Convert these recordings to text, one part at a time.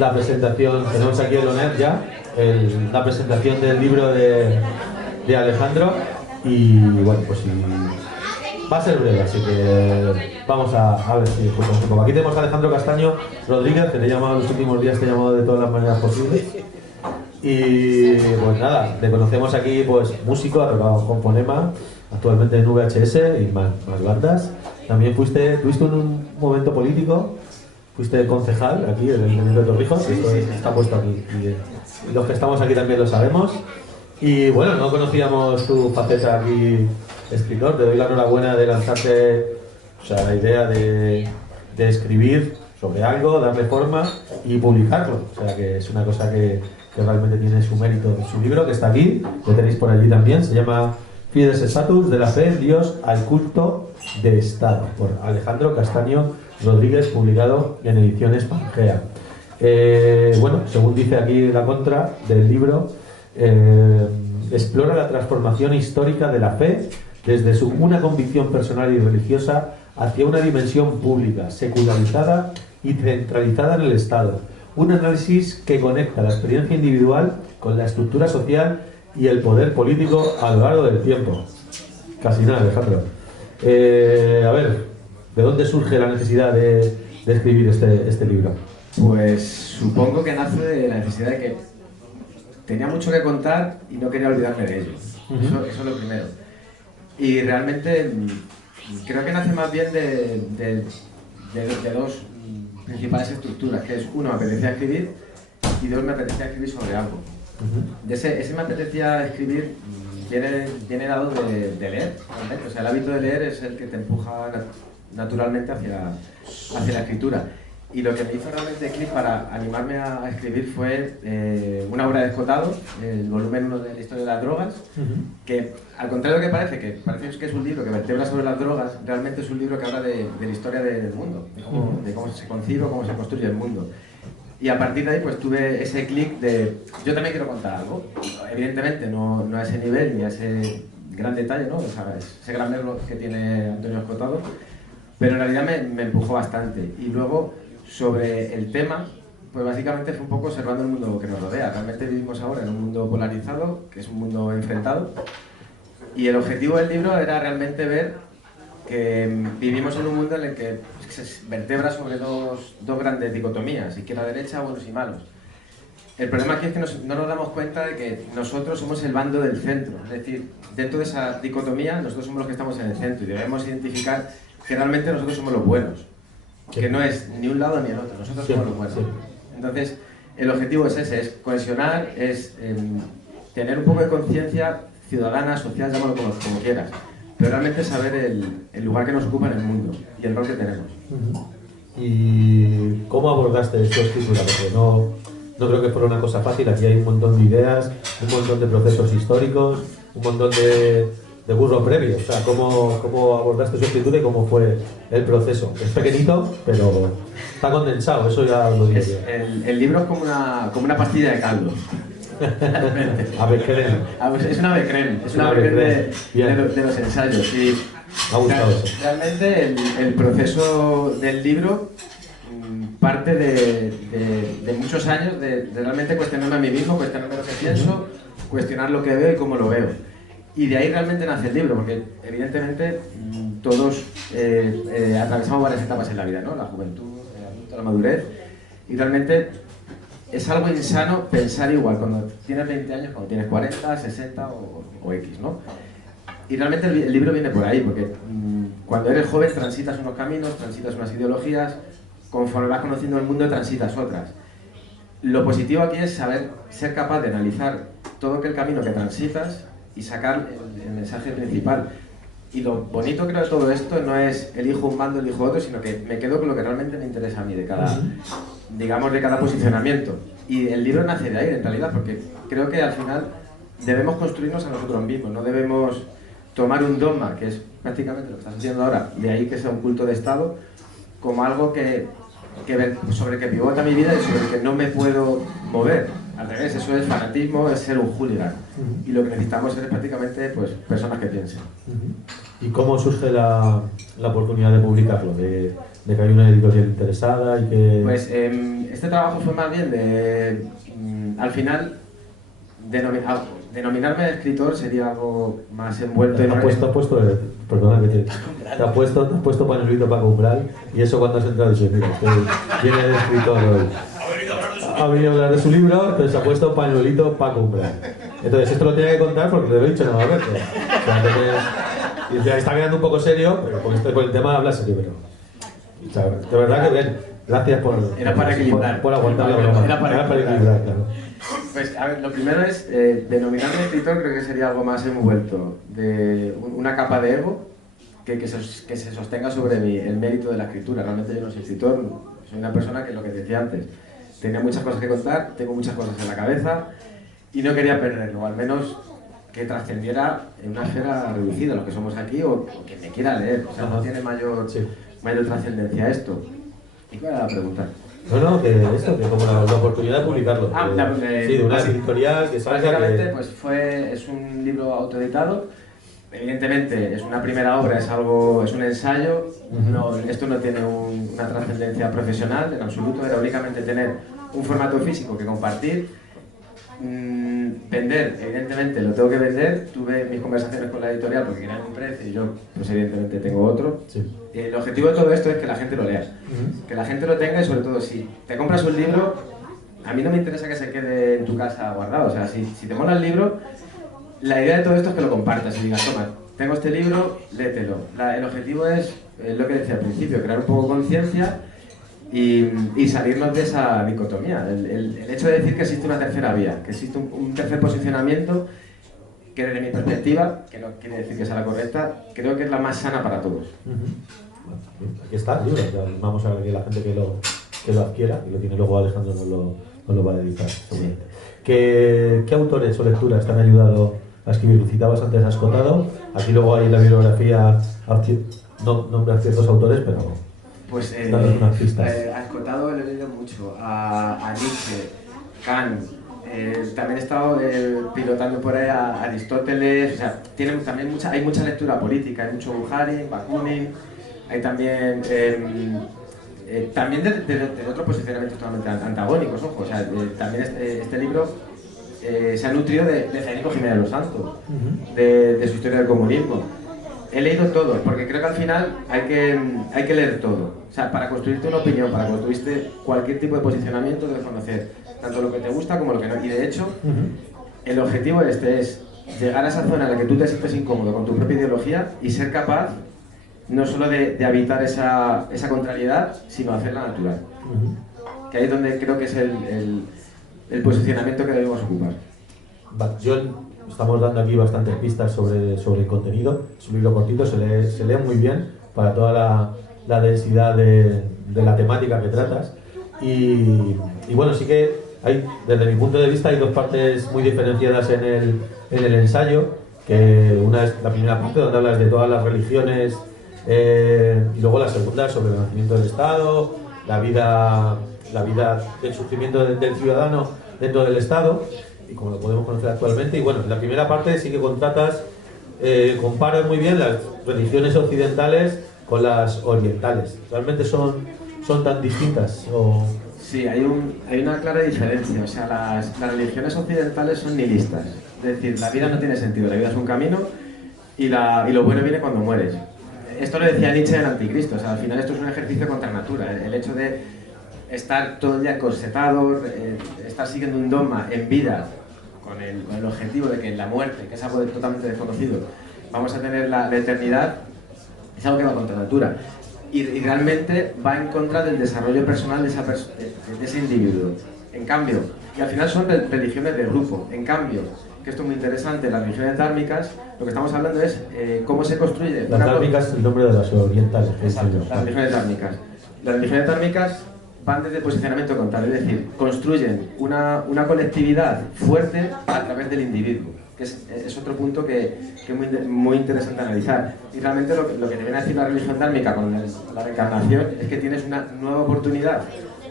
la presentación, tenemos aquí el honor ya, la presentación del libro de Alejandro y bueno, pues va a ser breve, así que vamos a ver si escuchamos un poco. Aquí tenemos a Alejandro Castaño Rodríguez, que te he llamado los últimos días, te he llamado de todas las maneras posibles. Y pues nada, le conocemos aquí, pues músico, ha tocado con Fonema, actualmente en VHS y más bandas. También tuviste un momento político, fuiste concejal aquí en el Ayuntamiento de Torrijos, esto está puesto aquí. Y los que estamos aquí también lo sabemos. Y bueno, no conocíamos tu faceta aquí, escritor. Te doy la enhorabuena de lanzarte, o sea, la idea de escribir sobre algo, darle forma y publicarlo. O sea, que es una cosa que realmente tiene su mérito. Su libro, que está aquí, lo tenéis por allí también, se llama Fides Status, de la fe, Dios al culto de Estado, por Alejandro Castaño Rodríguez, publicado en Ediciones Pangea. Bueno, según dice aquí la contra del libro, explora la transformación histórica de la fe desde una convicción personal y religiosa hacia una dimensión pública, secularizada y centralizada en el Estado. Un análisis que conecta la experiencia individual con la estructura social y el poder político a lo largo del tiempo. Casi nada, Alejandro. A ver, ¿de dónde surge la necesidad de escribir este libro? Pues supongo que nace de la necesidad de que tenía mucho que contar y no quería olvidarme de ello. Eso es lo primero. Y realmente creo que nace más bien de dos principales estructuras, que es uno, me apetecía escribir y dos, me apetecía escribir sobre algo. De ese me apetecía escribir viene dado de leer, realmente. O sea, el hábito de leer es el que te empuja naturalmente hacia la escritura. Y lo que me hizo realmente clic para animarme a escribir fue una obra de Escotado, el volumen 1 de la historia de las drogas, que al contrario de lo que parece que es un libro que vertebra sobre las drogas, realmente es un libro que habla de la historia del mundo, de cómo se concibe, cómo se construye el mundo. Y a partir de ahí pues tuve ese clic de, yo también quiero contar algo, evidentemente no a ese nivel ni a ese gran detalle, ¿no? O sea, ese gran verlo que tiene Antonio Escotado, pero en realidad me empujó bastante. Y luego, sobre el tema, pues básicamente fue un poco observando el mundo que nos rodea. Realmente vivimos ahora en un mundo polarizado, que es un mundo enfrentado, y el objetivo del libro era realmente ver que vivimos en un mundo en el que se vertebra sobre dos grandes dicotomías, izquierda-derecha, buenos y malos. El problema aquí es que no nos damos cuenta de que nosotros somos el bando del centro, es decir, dentro de esa dicotomía nosotros somos los que estamos en el centro y debemos identificar que realmente nosotros somos los buenos. Que no es ni un lado ni el otro, nosotros somos los buenos. Entonces, el objetivo es ese, es cohesionar, es tener un poco de conciencia ciudadana, social, llámalo como quieras, pero realmente saber el lugar que nos ocupa en el mundo y el rol que tenemos. ¿Y cómo abordaste tu escritura? Porque no creo que fuera una cosa fácil, aquí hay un montón de ideas, un montón de procesos históricos, un montón de curro previo. O sea, ¿cómo abordaste su escritura y cómo fue el proceso? Es pequeñito, pero está condensado, eso ya lo digo. El libro es como una pastilla de caldo. Ave creme. Es una ave creme, es una ave creme de los ensayos. Y me ha gustado eso. Realmente el proceso del libro parte de muchos años de realmente cuestionarme a mí mismo, cuestionarme lo que pienso, cuestionar lo que veo y cómo lo veo. Y de ahí realmente nace el libro, porque evidentemente todos atravesamos varias etapas en la vida, ¿no? La juventud, el adulto, la madurez, y realmente es algo insano pensar igual cuando tienes 20 años, cuando tienes 40, 60 o X, ¿no? Y realmente el libro viene por ahí, porque cuando eres joven transitas unos caminos, transitas unas ideologías, conforme vas conociendo el mundo transitas otras. Lo positivo aquí es ser capaz de analizar todo aquel camino que transitas y sacar el mensaje principal. Y lo bonito creo de todo esto no es elijo un bando, elijo otro, sino que me quedo con lo que realmente me interesa a mí de cada posicionamiento. Y el libro nace de ahí, en realidad, porque creo que al final debemos construirnos a nosotros mismos, no debemos tomar un dogma, que es prácticamente lo que estás haciendo ahora, de ahí que sea un culto de Estado, como algo sobre el que pivota mi vida y sobre el que no me puedo mover. Al revés, eso es fanatismo, es ser un hooligan. Y lo que necesitamos es prácticamente pues, personas que piensen. ¿Y cómo surge la oportunidad de publicarlo? ¿De que hay una editorial interesada y que...? Pues este trabajo fue más bien de, al final, denominarme escritor sería algo más envuelto en... Perdona que te has puesto pañuelito para comprar y eso cuando has entrado dices, mira, viene el escritor hoy. Ha venido a hablar de su libro, entonces ha puesto pañuelito para comprar. Entonces esto lo tenía que contar porque te lo he dicho, no va a verte. O sea, entonces, y decía, está quedando un poco serio, pero por el tema habla serio, pero... O sea, de verdad que bien, gracias por... Era para equilibrar. Por aguantar la broma. Era para equilibrar, claro. Pues, a ver, lo primero es, denominarme escritor creo que sería algo más envuelto de una capa de ego que se sostenga sobre el mérito de la escritura. Realmente yo no soy escritor, soy una persona que, lo que decía antes, tenía muchas cosas que contar, tengo muchas cosas en la cabeza y no quería perderlo, o al menos que trascendiera en una esfera reducida, los que somos aquí o que me quiera leer. O sea, no tiene mayor trascendencia esto. ¿Y cuál era la pregunta? No, que esto, que como la oportunidad de publicarlo. Sí, de una editorial que salga. Básicamente, pues es un libro autoeditado. Evidentemente, es una primera obra, es un ensayo. No, esto no tiene una trascendencia profesional en absoluto, era únicamente tener un formato físico que compartir. Vender, evidentemente lo tengo que vender. Tuve mis conversaciones con la editorial porque querían un precio y yo, pues evidentemente tengo otro. Sí. El objetivo de todo esto es que la gente lo lea, que la gente lo tenga y sobre todo si te compras un libro, a mí no me interesa que se quede en tu casa guardado. O sea, si te mola el libro, la idea de todo esto es que lo compartas y digas, toma, tengo este libro, léetelo. El objetivo es lo que decía al principio, crear un poco conciencia y salirnos de esa dicotomía. El hecho de decir que existe una tercera vía, que existe un tercer posicionamiento, que desde mi perspectiva, que no quiere decir que sea la correcta, creo que es la más sana para todos. Bueno, aquí está el libro, ya vamos a ver que la gente que lo adquiera, y lo tiene luego Alejandro nos lo va a dedicar seguramente. ¿Qué autores o lecturas te han ayudado a escribir? Citabas antes a Escotado, aquí luego hay en la bibliografía nombran ciertos autores, pero... Pues a Escotado le he leído mucho, a Nietzsche, Kant, también he estado pilotando por ahí a Aristóteles. O sea, hay mucha lectura política, hay mucho Bukharin, Bakunin, hay también de otros posicionamientos totalmente antagónicos, ojo. O sea, también este libro se ha nutrido de Federico Jiménez de los Santos, de su historia del comunismo. He leído todo, porque creo que al final hay que leer todo. O sea, para construirte una opinión, para construirte cualquier tipo de posicionamiento, debes conocer tanto lo que te gusta como lo que no. Y de hecho, el objetivo es llegar a esa zona en la que tú te sientes incómodo con tu propia ideología y ser capaz no solo de habitar esa contrariedad, sino hacerla natural. Que ahí es donde creo que es el posicionamiento que debemos ocupar. Estamos dando aquí bastantes pistas sobre el contenido. Es un libro cortito, se lee muy bien para toda la densidad de la temática que tratas. Y bueno, sí que desde mi punto de vista hay dos partes muy diferenciadas en el ensayo, que una es la primera parte donde hablas de todas las religiones y luego la segunda sobre el nacimiento del Estado, la vida del sufrimiento del ciudadano dentro del Estado y como lo podemos conocer actualmente. Y bueno, en la primera parte sí que comparas muy bien las religiones occidentales con las orientales. ¿Realmente son tan distintas? Sí, hay una clara diferencia. O sea, las religiones occidentales son nihilistas. Es decir, la vida no tiene sentido, la vida es un camino y lo bueno viene cuando mueres. Esto lo decía Nietzsche en Anticristo. O sea, al final esto es un ejercicio contra natura. El hecho de estar todo el día encorsetado, estar siguiendo un dogma en vida con el objetivo de que en la muerte, que es algo totalmente desconocido, vamos a tener la eternidad, es algo que va contra natura. Y realmente va en contra del desarrollo personal de ese individuo. En cambio, y al final son religiones de grupo. En cambio, que esto es muy interesante, las religiones dármicas, lo que estamos hablando es cómo se construye... Las dármicas es el nombre de las orientales. Exacto, las religiones dármicas. Las religiones dármicas van desde posicionamiento contrario, es decir, construyen una colectividad fuerte a través del individuo, que es otro punto que es muy interesante analizar. Y realmente lo que te viene a decir la religión dármica con la reencarnación es que tienes una nueva oportunidad,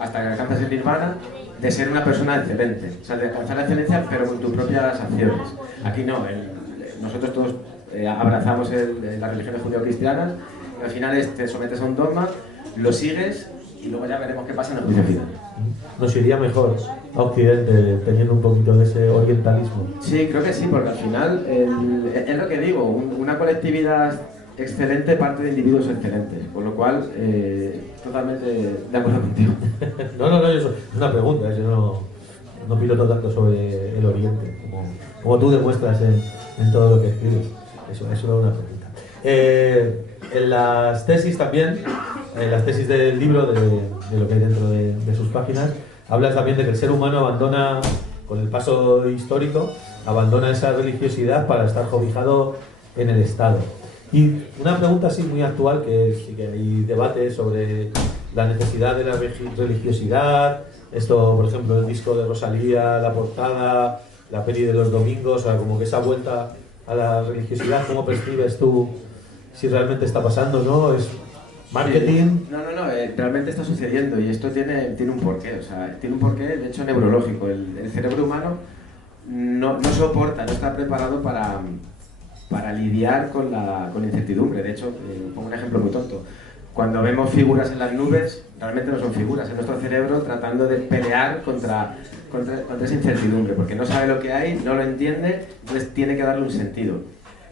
hasta que alcanzas el nirvana, de ser una persona excelente. O sea, de alcanzar la excelencia, pero con tus propias acciones. Aquí no, nosotros todos abrazamos las religiones judeo-cristianas, y al final te sometes a un dogma, lo sigues, y luego ya veremos qué pasa en el juicio final. ¿Nos iría mejor a Occidente teniendo un poquito de ese orientalismo? Sí, creo que sí, porque al final es lo que digo, una colectividad excelente parte de individuos excelentes, con lo cual totalmente de acuerdo contigo. No, es una pregunta, yo no piloto tanto sobre el Oriente, como tú demuestras en todo lo que escribes. Eso es una pregunta. En las tesis también, en las tesis del libro, de lo que hay dentro de sus páginas, hablas también de que el ser humano abandona, con el paso histórico, abandona esa religiosidad para estar cobijado en el Estado. Y una pregunta así muy actual, que sí que hay debate sobre la necesidad de la religiosidad, esto, por ejemplo, el disco de Rosalía, la portada, la peli de los domingos, o sea, como que esa vuelta a la religiosidad, ¿cómo percibes tú si realmente está pasando, no? ¿Es marketing? No, realmente está sucediendo y esto tiene un porqué, o sea, tiene un porqué, de hecho, neurológico. El cerebro humano no soporta, no está preparado para lidiar con la incertidumbre. De hecho, pongo un ejemplo muy tonto. Cuando vemos figuras en las nubes, realmente no son figuras, es nuestro cerebro tratando de pelear contra esa incertidumbre, porque no sabe lo que hay, no lo entiende, entonces tiene que darle un sentido.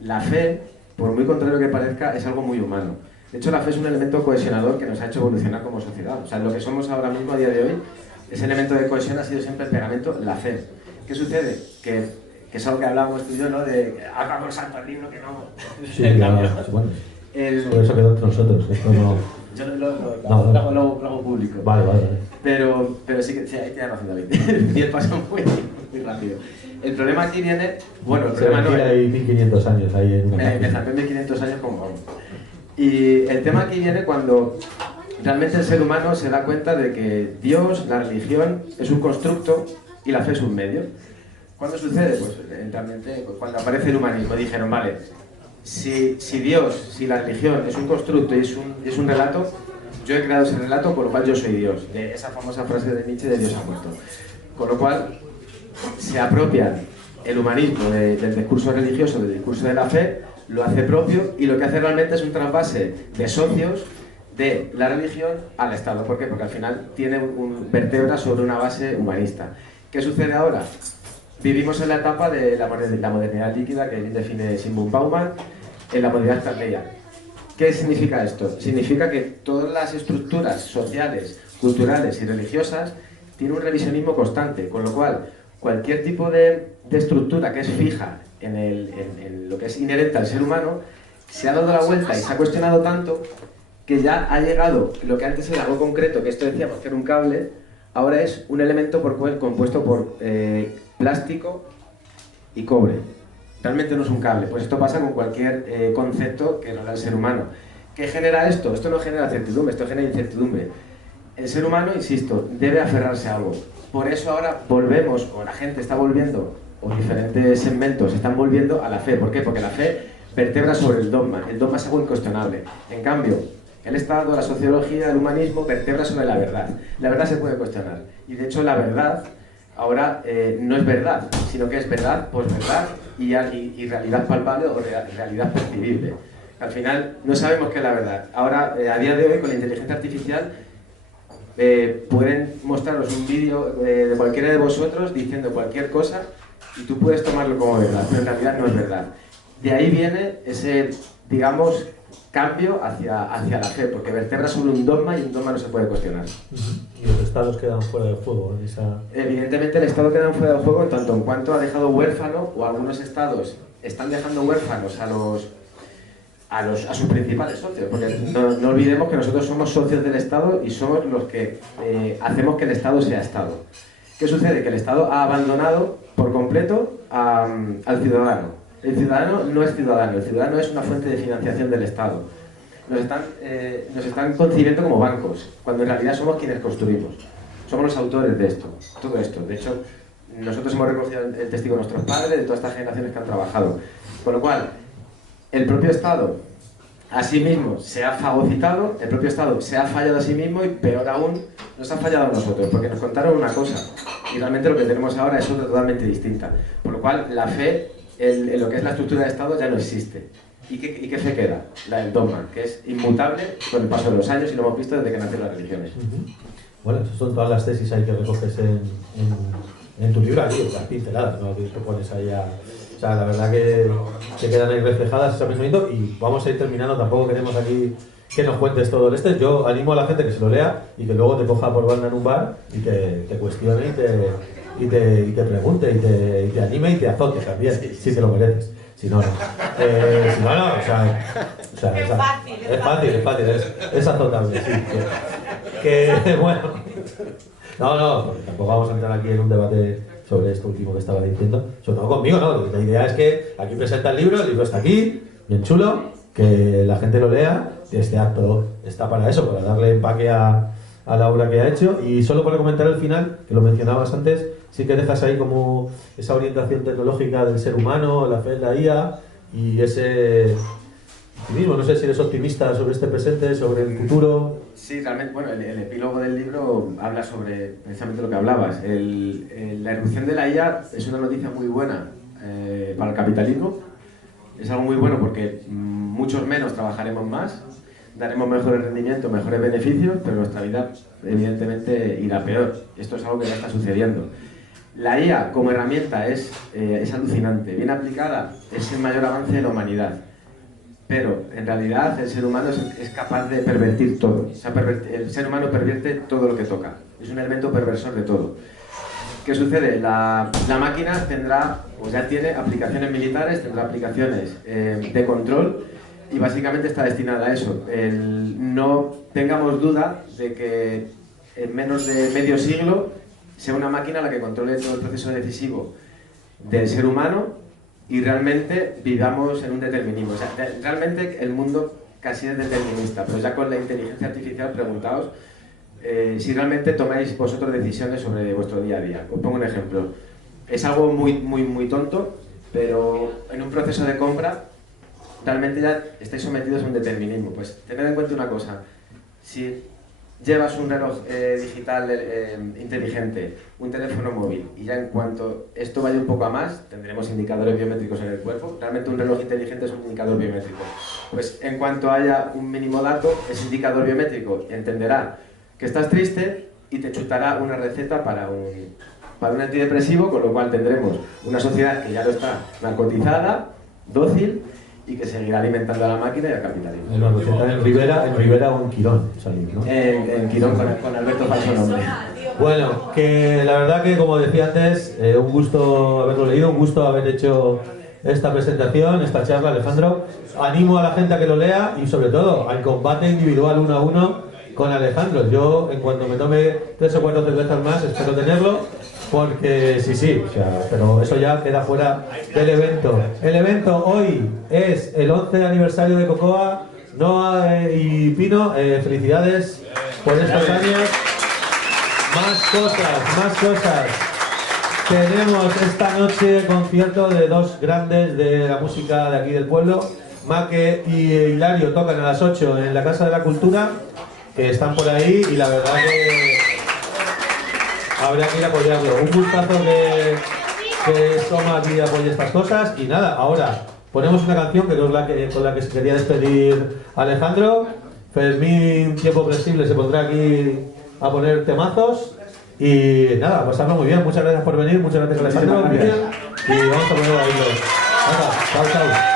La fe, por muy contrario que parezca, es algo muy humano. De hecho, la fe es un elemento cohesionador que nos ha hecho evolucionar como sociedad. O sea, lo que somos ahora mismo, a día de hoy, ese elemento de cohesión ha sido siempre el pegamento, la fe. ¿Qué sucede? Que es algo que hablábamos tú y yo, ¿no? De acabamos santo al libro que no... Sí, bueno, eso quedó entre nosotros, esto no... Yo lo hago público. Vale. Pero sí, ahí tienes razón, David. Y el paso muy rápido. El problema aquí viene... Bueno, el problema no es... Hay 1500 años ahí en una... Empezar en 1500 años como vamos. Y el tema aquí viene cuando realmente el ser humano se da cuenta de que Dios, la religión, es un constructo y la fe es un medio. ¿Cuándo sucede? Pues realmente cuando aparece el humanismo. Dijeron, vale, si Dios, si la religión es un constructo y es un relato, yo he creado ese relato, con lo cual yo soy Dios. De esa famosa frase de Nietzsche de Dios ha muerto. Con lo cual se apropian el humanismo del discurso religioso, del discurso de la fe, lo hace propio y lo que hace realmente es un trasvase de socios de la religión al Estado. ¿Por qué? Porque al final tiene vertebra sobre una base humanista. ¿Qué sucede ahora? Vivimos en la etapa de la modernidad líquida, que bien define Zygmunt Bauman, en la modernidad tardía. ¿Qué significa esto? Significa que todas las estructuras sociales, culturales y religiosas tienen un revisionismo constante, con lo cual cualquier tipo de estructura que es fija en lo que es inherente al ser humano se ha dado la vuelta y se ha cuestionado tanto que ya ha llegado lo que antes era algo concreto, que esto decíamos que era un cable, ahora es un elemento compuesto por plástico y cobre. Realmente no es un cable. Pues esto pasa con cualquier concepto que rodea al ser humano. ¿Qué genera esto? Esto no genera certidumbre, esto genera incertidumbre. El ser humano, insisto, debe aferrarse a algo. Por eso ahora volvemos, o la gente está volviendo, o diferentes segmentos están volviendo a la fe. ¿Por qué? Porque la fe vertebra sobre el dogma. El dogma es algo incuestionable. En cambio, el Estado, la sociología, el humanismo vertebra sobre la verdad. La verdad se puede cuestionar. Y de hecho la verdad ahora no es verdad, sino que es verdad, posverdad y realidad palpable o realidad percibible. Al final no sabemos qué es la verdad. Ahora, a día de hoy, con la inteligencia artificial, pueden mostraros un vídeo de cualquiera de vosotros diciendo cualquier cosa y tú puedes tomarlo como verdad, pero en realidad no es verdad. De ahí viene ese, digamos, cambio hacia la fe, porque vertebra sobre un dogma y un dogma no se puede cuestionar. Y los estados quedan fuera del juego. Evidentemente el Estado queda fuera del juego en tanto en cuanto ha dejado huérfano, o algunos estados están dejando huérfanos a sus principales socios, porque no olvidemos que nosotros somos socios del Estado y somos los que hacemos que el Estado sea Estado. ¿Qué sucede? Que el Estado ha abandonado por completo al ciudadano. El ciudadano no es ciudadano, el ciudadano es una fuente de financiación del Estado. Nos están concibiendo como bancos, cuando en realidad somos quienes construimos. Somos los autores de esto, todo esto. De hecho, nosotros hemos recogido el testigo de nuestros padres, de todas estas generaciones que han trabajado. Con lo cual, el propio Estado a sí mismo se ha fagocitado, el propio Estado se ha fallado a sí mismo y peor aún, nos ha fallado a nosotros, porque nos contaron una cosa y realmente lo que tenemos ahora es otra totalmente distinta. Por lo cual, la fe en lo que es la estructura de Estado ya no existe. ¿Y qué fe queda? El dogma, que es inmutable con el paso de los años y lo hemos visto desde que nacieron las religiones. Bueno, esas son todas las tesis ahí que recoges en tu libro, aquí, las pinceladas, ¿no? Que tú pones ahí o sea, la verdad que quedan ahí reflejadas ese pensamiento y vamos a ir terminando, tampoco queremos aquí que nos cuentes todo el este. Yo animo a la gente que se lo lea y que luego te coja por banda en un bar y te cuestione y te pregunte y te anime y te azote también, si te lo mereces. Si no, no. Si no, no, o sea es fácil, es azotable, sí. Que bueno. No, porque tampoco vamos a entrar aquí en un debate sobre esto último que estaba diciendo, sobre todo conmigo, ¿no? La idea es que aquí presenta el libro está aquí, bien chulo, que la gente lo lea, y este acto está para eso, para darle empaque a la obra que ha hecho, y solo para comentar al final, que lo mencionabas antes, sí que dejas ahí como esa orientación tecnológica del ser humano, la fe en la IA, y ese optimismo, no sé si eres optimista sobre este presente, sobre el futuro. Sí, realmente, bueno, el epílogo del libro habla sobre precisamente lo que hablabas. La irrupción de la IA es una noticia muy buena para el capitalismo. Es algo muy bueno porque muchos menos trabajaremos más, daremos mejores rendimientos, mejores beneficios, pero nuestra vida evidentemente irá peor. Esto es algo que ya está sucediendo. La IA como herramienta es alucinante. Bien aplicada es el mayor avance de la humanidad. Pero en realidad el ser humano es capaz de pervertir todo. O sea, el ser humano pervierte todo lo que toca. Es un elemento perversor de todo. ¿Qué sucede? La máquina tendrá, o ya tiene aplicaciones militares, tendrá aplicaciones de control y básicamente está destinada a eso. No tengamos duda de que en menos de medio siglo sea una máquina la que controle todo el proceso decisivo del ser humano y realmente vivamos en un determinismo. O sea, realmente el mundo casi es determinista, pero ya con la inteligencia artificial preguntaos si realmente tomáis vosotros decisiones sobre vuestro día a día. Os pongo un ejemplo. Es algo muy tonto, pero en un proceso de compra realmente ya estáis sometidos a un determinismo. Pues tened en cuenta una cosa. Si llevas un reloj digital inteligente, un teléfono móvil, y ya en cuanto esto vaya un poco a más, tendremos indicadores biométricos en el cuerpo. Realmente un reloj inteligente es un indicador biométrico. Pues en cuanto haya un mínimo dato, ese indicador biométrico entenderá que estás triste y te chutará una receta para un antidepresivo, con lo cual tendremos una sociedad que ya lo está narcotizada, dócil, y que seguirá alimentando a la máquina y al capitalismo. Una receta en Rivera o en Quirón, salir, ¿no? En Quirón con Alberto Falso Nombre. Bueno, que la verdad que como decía antes, un gusto haberlo leído, un gusto haber hecho esta presentación, esta charla, Alejandro. Animo a la gente a que lo lea y sobre todo al combate individual 1 a 1 con Alejandro. Yo, en cuanto me tome 3 o 4 cervezas más, espero tenerlo, porque sí, o sea, pero eso ya queda fuera del evento. El evento hoy es el 11 aniversario de Cocoa. Noa y Pino, felicidades por estos años. Más cosas. Tenemos esta noche concierto de dos grandes de la música de aquí del pueblo. Maque y Hilario tocan a las 8 en la Casa de la Cultura, que están por ahí y la verdad que habría que ir a apoyarlo. Un gustazo que Soma aquí apoye estas cosas. Y nada, ahora ponemos una canción que es con la que se quería despedir Alejandro. Fermín, tiempo flexible, se pondrá aquí a poner temazos. Y nada, pasarlo muy bien. Muchas gracias por venir, muchas gracias Alejandro. Y vamos a poner a irlo. Chao.